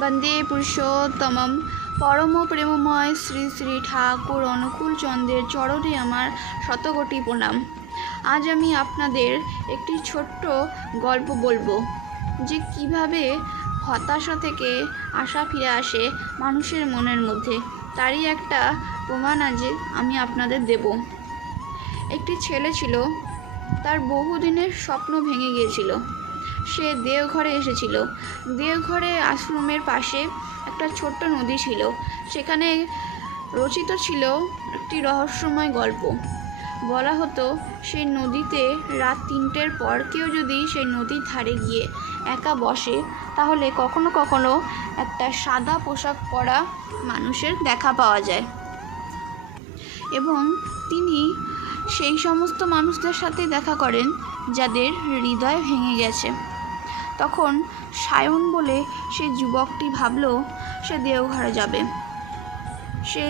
বন্দে পুরুষোত্তমম পরম প্রেমময় শ্রী শ্রী ঠাকুর অনুকূল চন্দ্রের চরণে আমার শতকোটি প্রণাম। আজ আমি আপনাদের একটি ছোট্ট গল্প বলবো যে কিভাবে হতাশা থেকে আশা ফিরে আসে মানুষের মনের মধ্যে। তারই একটা প্রমাণ আজ আমি আপনাদের দেব। একটি ছেলে ছিল, তার বহুদিনের স্বপ্ন ভেঙে গিয়েছিল। সে দেওঘরে এসেছিল। দেওঘরে আশ্রমের পাশে একটা ছোট্ট নদী ছিল। সেখানে রচিত ছিল একটি রহস্যময় গল্প। বলা হতো সেই নদীতে রাত 3টের পর কেউ যদি সেই নদীর ধারে গিয়ে একা বসে তাহলে কখনো কখনো একটা সাদা পোশাক পরা মানুষের দেখা পাওয়া যায় এবং তিনি সেই সমস্ত মানুষদের সাথে দেখা করেন যাদের হৃদয় ভেঙে গেছে। তখন সায়ন বলে সে যুবকটি ভাবল সে দেওঘরে যাবে। সে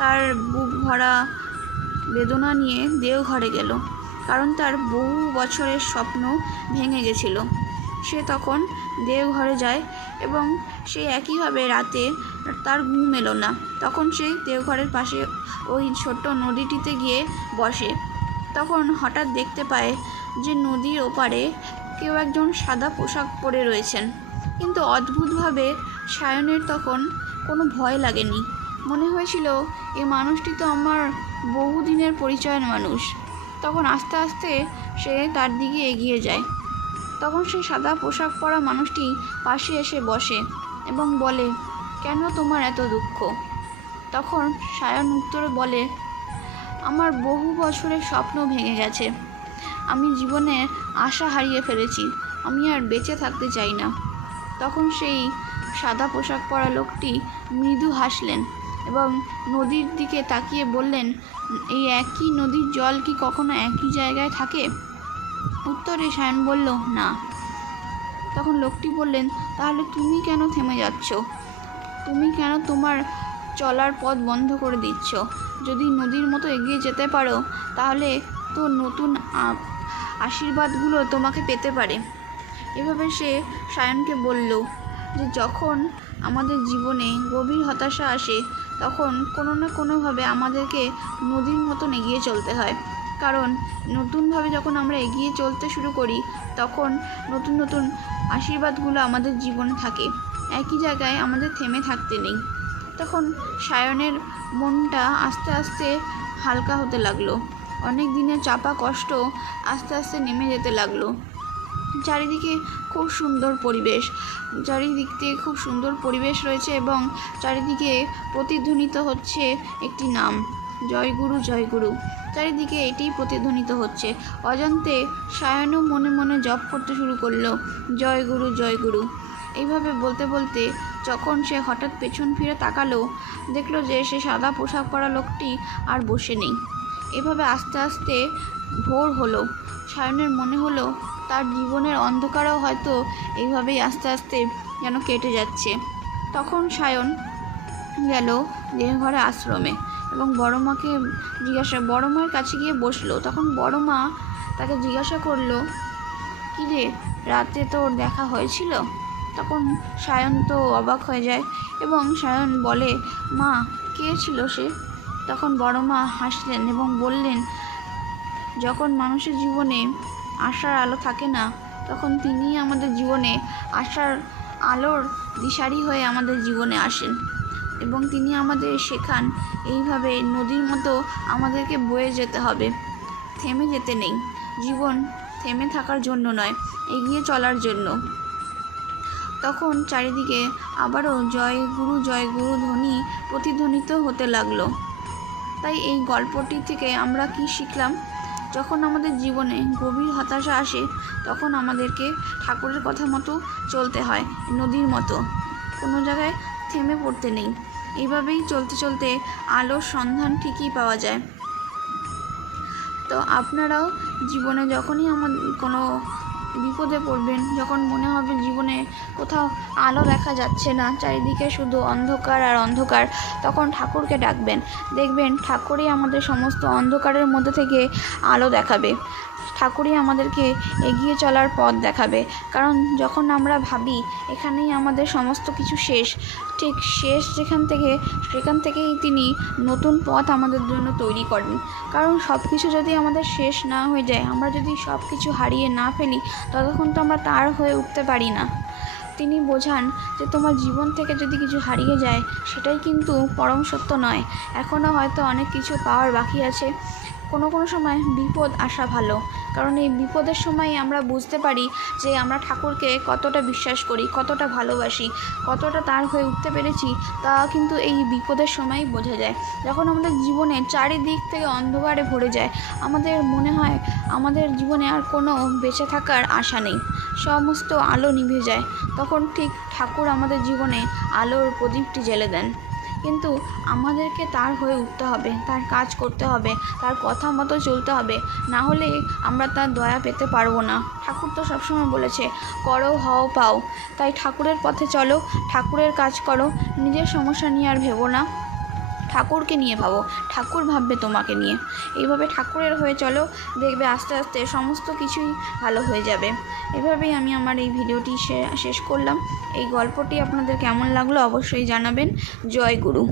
তার বুক ভরা বেদনা নিয়ে দেওঘরে গেল, কারণ তার বহু বছরের স্বপ্ন ভেঙে গেছিল। সে তখন দেওঘরে যায় এবং সে একইভাবে রাতে তার ঘুম এলো না। তখন সে দেওঘরের পাশে ওই ছোট্ট নদীটিতে গিয়ে বসে। তখন হঠাৎ দেখতে পায় যে নদীর ওপারে কেউ একজন সাদা পোশাক পরে রয়েছেন। কিন্তু অদ্ভুতভাবে সায়নের তখন কোনো ভয় লাগেনি। মনে হয়েছিল এই মানুষটি তো আমার বহুদিনের পরিচয়ের মানুষ। তখন আস্তে আস্তে সে তার দিকে এগিয়ে যায়। তখন সেই সাদা পোশাক পরা মানুষটি পাশে এসে বসে এবং বলে, কেন তোমার এত দুঃখ? তখন সায়ন উত্তরে বলে, আমার বহু বছরের স্বপ্ন ভেঙে গেছে। আমি জীবনের আশা হারিয়ে ফেলেছি। আমি আর বেঁচে থাকতে চাই না। তখন সেই সাদা পোশাক পরা লোকটি মৃদু হাসলেন এবং নদীর দিকে তাকিয়ে বললেন, এই একই নদীর জল কি কখনো একই জায়গায় থাকে? উত্তরে সায়ন বলল, না। তখন লোকটি বললেন, তাহলে তুমি কেন থেমে যাচ্ছ? তুমি কেন তোমার চলার পথ বন্ধ করে দিচ্ছ? যদি নদীর মতো এগিয়ে যেতে পারো তাহলে তো নতুন আশীর্বাদগুলো তোমাকে পেতে পারে। এভাবে সে সায়নকে বলল যে যখন আমাদের জীবনে গভীর হতাশা আসে তখন কোনো না কোনোভাবে আমাদেরকে নদীর মতন এগিয়ে চলতে হয়। কারণ নতুনভাবে যখন আমরা এগিয়ে চলতে শুরু করি তখন নতুন নতুন আশীর্বাদগুলো আমাদের জীবনে থাকে। একই জায়গায় আমাদের থেমে থাকতে নেই। তখন সায়নের মনটা আস্তে আস্তে হালকা হতে লাগলো। অনেক দিনের চাপা কষ্ট আস্তে আস্তে নেমে যেতে লাগলো। চারিদিকে খুব সুন্দর পরিবেশ, চারিদিক থেকে খুব সুন্দর পরিবেশ রয়েছে এবং চারিদিকে প্রতিধ্বনিত হচ্ছে একটি নাম, জয় গুরু জয় গুরু। চারিদিকে এটিই প্রতিধ্বনিত হচ্ছে। অজান্তে সায়নও মনে মনে জপ করতে শুরু করলো, জয় গুরু জয় গুরু। এইভাবে বলতে বলতে যখন সে হঠাৎ পেছন ফিরে তাকালো, দেখলো যে সে সাদা পোশাক পরা লোকটি আর বসে নেই। এভাবে আস্তে আস্তে ভোর হলো। সায়নের মনে হলো তার জীবনের অন্ধকারও হয়তো এইভাবেই আস্তে আস্তে যেন কেটে যাচ্ছে। তখন সায়ন গেল দেওঘরে আশ্রমে এবং বড় মায়ের কাছে গিয়ে বসলো। তখন বড় মা তাকে জিজ্ঞাসা করলো, কী রে, রাতে তোর দেখা হয়েছিল? তখন সায়ন তো অবাক হয়ে যায় এবং সায়ন বলে, মা, কে ছিল সে? তখন বড় মা হাসলেন এবং বললেন, যখন মানুষের জীবনে আশার আলো থাকে না তখন তিনিই আমাদের জীবনে আশার আলোর দিশারি হয়ে আমাদের জীবনে আসেন এবং তিনি আমাদের শেখান এইভাবে নদীর মতো আমাদেরকে বয়ে যেতে হবে, থেমে যেতে নেই। জীবন থেমে থাকার জন্য নয়, এগিয়ে চলার জন্য। তখন চারিদিকে আবারও জয় গুরু ধ্বনি প্রতিধ্বনিত হতে লাগলো। তাই এই গল্পটি থেকে আমরা কি শিখলাম? যখন আমাদের জীবনে গভীর হতাশা আসে তখন আমাদেরকে ঠাকুরের কথা মতো চলতে হয়, নদীর মতো। কোনো জায়গায় থেমে পড়তে নেই। এইভাবেই চলতে চলতে আলোর সন্ধান ঠিকই পাওয়া যায়। তো আপনারাও জীবনে যখনই কোনো বিপদে পড়বেন, যখন মনে হবে জীবনে কোথাও আলো দেখা যাচ্ছে না, চারিদিকে শুধু অন্ধকার আর অন্ধকার, তখন ঠাকুরকে ডাকবেন। দেখবেন ঠাকুরই আমাদের সমস্ত অন্ধকারের মধ্যে থেকে আলো দেখাবে। ঠাকুরই আমাদেরকে এগিয়ে চলার পথ দেখাবে। কারণ যখন আমরা ভাবি এখানেই আমাদের সমস্ত কিছু শেষ, ঠিক শেষ সেখান থেকেই তিনি নতুন পথ আমাদের জন্য তৈরি করেন। কারণ সব কিছু যদি আমাদের শেষ না হয়ে যায়, আমরা যদি সব কিছু হারিয়ে না ফেলি, ততক্ষণ তো আমরা তার হয়ে উঠতে পারি না। তিনি বোঝান যে তোমার জীবন থেকে যদি কিছু হারিয়ে যায়, সেটাই কিন্তু পরম সত্য নয়। এখনও হয়তো অনেক কিছু পাওয়ার বাকি আছে। কোনো সময় বিপদ আসা ভালো, কারণ এই বিপদের সময় আমরা বুঝতে পারি যে আমরা ঠাকুরকে কতটা বিশ্বাস করি, কতটা ভালোবাসি, কতটা তার হয়ে উঠতে পেরেছি, তা কিন্তু এই বিপদের সময়ই বোঝা যায়। যখন আমাদের জীবনে চারিদিক থেকে অন্ধকারে ভরে যায়, আমাদের মনে হয় আমাদের জীবনে আর কোনো বেঁচে থাকার আশা নেই, সমস্ত আলো নিভে যায়, তখন ঠিক ঠাকুর আমাদের জীবনে আলোর প্রদীপটি জ্বেলে দেন। কিন্তু আমাদেরকে তার হয়ে উঠতে হবে, তার কাজ করতে হবে, তার কথা মতো চলতে হবে, না হলে আমরা তার দয়া পেতে পারবো না। ঠাকুর তো সবসময় বলেছে, করো হও পাও। তাই ঠাকুরের পথে চলো, ঠাকুরের কাজ করো, নিজের সমস্যা নিয়ে আর ভেবো না, ঠাকুরকে নিয়ে ভাবো, ঠাকুর ভাববে তোমাকে নিয়ে। এইভাবে ঠাকুরের হয়ে চলো, দেখবে আস্তে আস্তে সমস্ত কিছুই ভালো হয়ে যাবে। এভাবেই আমি আমার এই ভিডিওটি শেষ করলাম। এই গল্পটি আপনাদের কেমন লাগলো অবশ্যই জানাবেন। জয় গুরু।